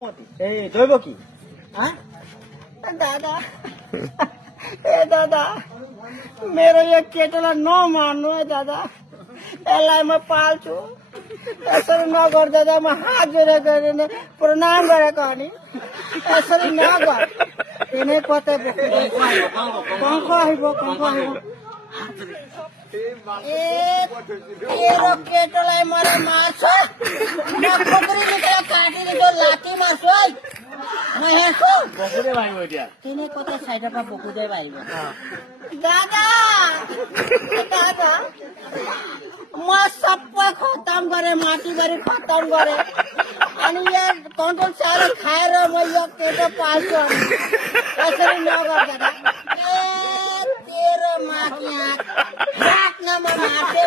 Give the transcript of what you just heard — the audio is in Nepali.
ए जैब की दादा ए दादा मेरो यो केटोलाई नमार्नु है दादा यसलाई म पाल्छु यसरी नगर दादा म हात जोडेर प्रणाम गरेको हो नि यसरी नगर तिनै कतै कङ्को आइबो ए तेरो केटोलाई मैले मार्छ म खोपरी निकालेर काटिदिन्छु लाठी मार्छु है नहेर्छु बोकुदै भाइबो त्यहाँ तिनै कतै साइडमा बोकुदै भाइबो दादा दादा म सबै खतम गरे माटी गरी खतम गरे अनि यो कन्ट्रोल साह्रो खाएर म यो केटो पाल्छु यसरी नगर दादा ए तेरो माथि हात न म मार्छु